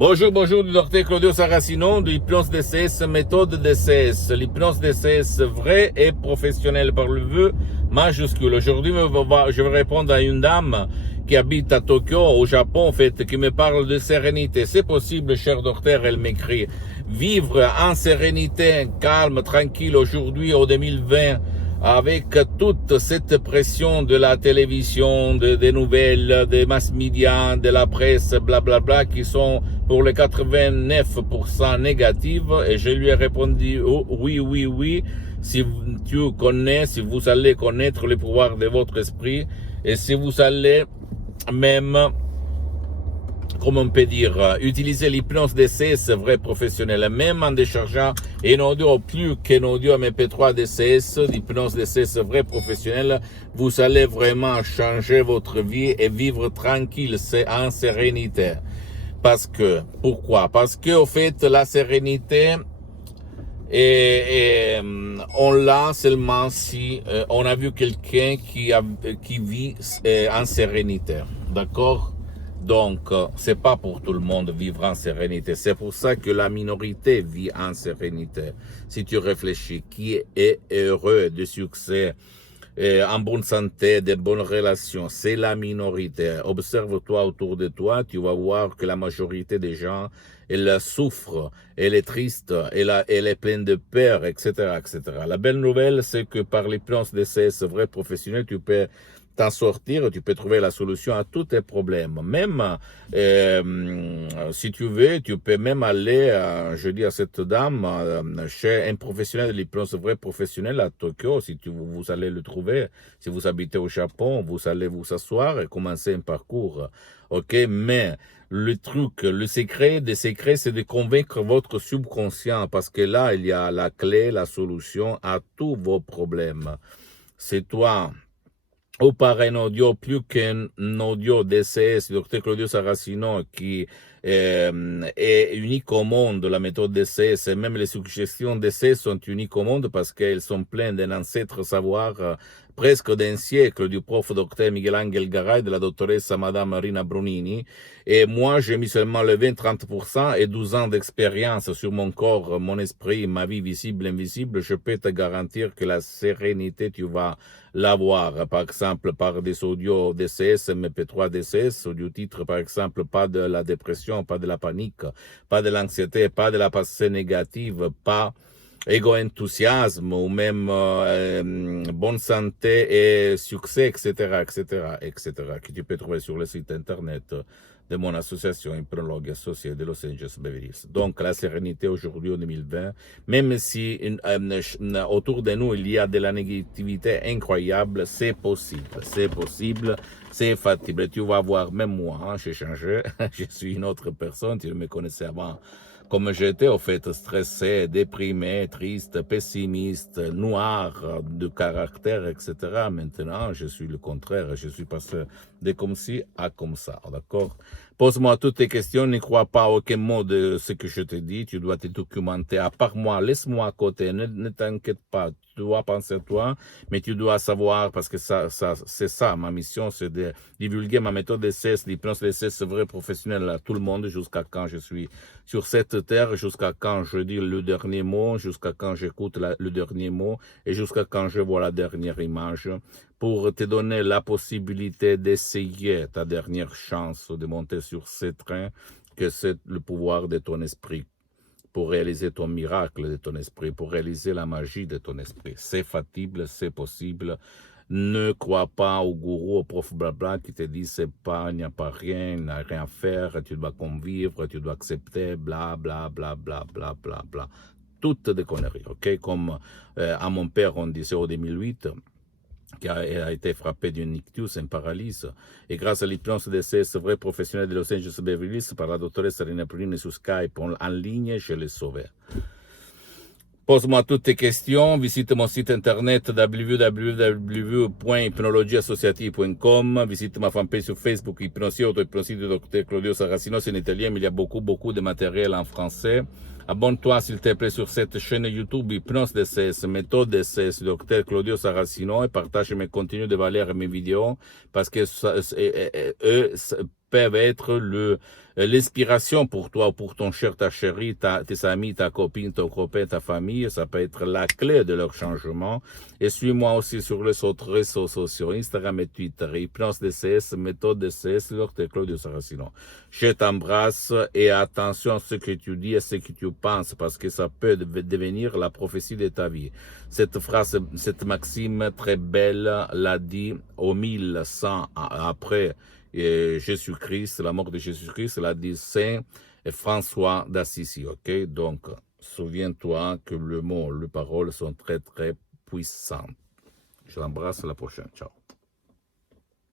Bonjour, bonjour, du docteur Claudio Saracino de l'hypnose DCS, méthode DCS. L'hypnose DCS vraie et professionnelle par le vœu majuscule. Aujourd'hui, je vais répondre à une dame qui habite à Tokyo, au Japon, en fait, qui me parle de sérénité. C'est possible, cher docteur, elle m'écrit. Vivre en sérénité, calme, tranquille aujourd'hui, au 2020, avec toute cette pression de la télévision, des nouvelles, des mass médias, de la presse, blablabla, qui sont pour les 89% négatives. Et je lui ai répondu, oh, oui, oui, oui, si vous allez connaître le pouvoir de votre esprit, et si vous allez même, comment on peut dire, utiliser l'hypnose DCS vrai professionnel, même en déchargeant un audio plus qu'un audio MP3 DCS, l'hypnose DCS vrai professionnel, vous allez vraiment changer votre vie et vivre tranquille, en sérénité. Pourquoi? Parce que, au fait, la sérénité, on l'a seulement si on a vu quelqu'un qui vit en sérénité. D'accord? Donc, c'est pas pour tout le monde vivre en sérénité. C'est pour ça que la minorité vit en sérénité. Si tu réfléchis, qui est heureux de succès, en bonne santé, de bonnes relations, c'est la minorité. Observe-toi autour de toi, tu vas voir que la majorité des gens, elle souffre, elle est triste, elle est pleine de peur, etc., etc. La belle nouvelle, c'est que par l'hypnose DCS vrai professionnel, tu peux t'en sortir, tu peux trouver la solution à tous tes problèmes. Même si tu veux, tu peux même aller, je dis à cette dame, chez un professionnel de l'hypnose vrai professionnel à Tokyo, si vous allez le trouver. Si vous habitez au Japon, vous allez vous asseoir et commencer un parcours. Ok, mais le truc, le secret des secrets, c'est de convaincre votre subconscient, parce que là, il y a la clé, la solution à tous vos problèmes. C'est toi, ou par un audio plus qu'un audio DCS, Dr Claudio Saracino, qui est unique au monde, la méthode DCS, et même les suggestions DCS sont uniques au monde parce qu'elles sont pleines d'un ancêtre savoir presque d'un siècle du prof Dr Miguel Angel Garay, de la doctoresse Madame Marina Brunini. Et moi, j'ai mis seulement le 20-30% et 12 ans d'expérience sur mon corps, mon esprit, ma vie visible, invisible. Je peux te garantir que la sérénité, tu vas l'avoir, par exemple, par des audios DCS, MP3 DCS, audio titre, par exemple, pas de la dépression, pas de la panique, pas de l'anxiété, pas de la pensée négative, pas égo-enthousiasme ou même bonne santé et succès, etc., etc., etc., que tu peux trouver sur le site internet de mon association hypnologue associée de Los Angeles Beverly Hills. Donc, la sérénité aujourd'hui en 2020, même si autour de nous il y a de la négativité incroyable, c'est possible, c'est factible. Tu vas voir, même moi, hein, j'ai changé, je suis une autre personne, tu me connaissais avant. Comme j'étais, au fait, stressé, déprimé, triste, pessimiste, noir de caractère, etc. Maintenant, je suis le contraire. Je suis passé de comme ci à comme ça. D'accord? Pose-moi toutes tes questions. Ne crois pas à aucun mot de ce que je te dis. Tu dois te documenter. À part moi, laisse-moi à côté. Ne t'inquiète pas. Tu dois penser à toi, mais tu dois savoir, parce que c'est ça, ma mission, c'est de divulguer ma méthode DCS, l'hypnose DCS vrai professionnel à tout le monde, jusqu'à quand je suis sur cette terre, jusqu'à quand je dis le dernier mot, jusqu'à quand j'écoute le dernier mot, et jusqu'à quand je vois la dernière image, pour te donner la possibilité d'essayer ta dernière chance de monter sur ce train, que c'est le pouvoir de ton esprit, pour réaliser ton miracle de ton esprit, pour réaliser la magie de ton esprit. C'est factible, c'est possible. Ne crois pas au gourou, au prof blabla qui te dit c'est pas, il n'y a pas rien, il n'y a rien à faire, tu dois convivre, tu dois accepter, bla bla bla bla bla bla bla. Toutes des conneries, ok? Comme à mon père on disait au 2008, qui a été frappé d'une ictus, une paralysie, et grâce à l'hypnose DCS vrai professionnel de Los Angeles Beverly Hills par la doctoresse Rina Prunini sur Skype en ligne, je l'ai sauvé. Pose-moi toutes tes questions, visite mon site internet www.hypnologieassociative.com, visite ma fanpage sur Facebook, Hypnosie, auto-hypnosie du Dr Claudio Saracino, c'est en italien, mais il y a beaucoup de matériel en français. Abonne-toi s'il te plaît sur cette chaîne YouTube Hypnose DCS, méthode DCS, Dr Claudio Saracino, et partage mes contenus de valeur et mes vidéos, parce que peuvent être l'inspiration pour toi, pour ton cher, ta chérie, tes amis, ta copine, ton copain, ta famille. Ça peut être la clé de leur changement. Et suis-moi aussi sur les autres réseaux sociaux, Instagram et Twitter, Hypnose DCS, Méthode DCS, Dr Claudio Saracino. Je t'embrasse et attention à ce que tu dis et ce que tu penses, parce que ça peut devenir la prophétie de ta vie. Cette phrase, cette maxime très belle l'a dit au 1100 après Jésus-Christ, la mort de Jésus-Christ, l'a dit Saint François d'Assisi, ok? Donc, souviens-toi que le mot, les paroles sont très, très puissantes. Je t'embrasse, à la prochaine. Ciao.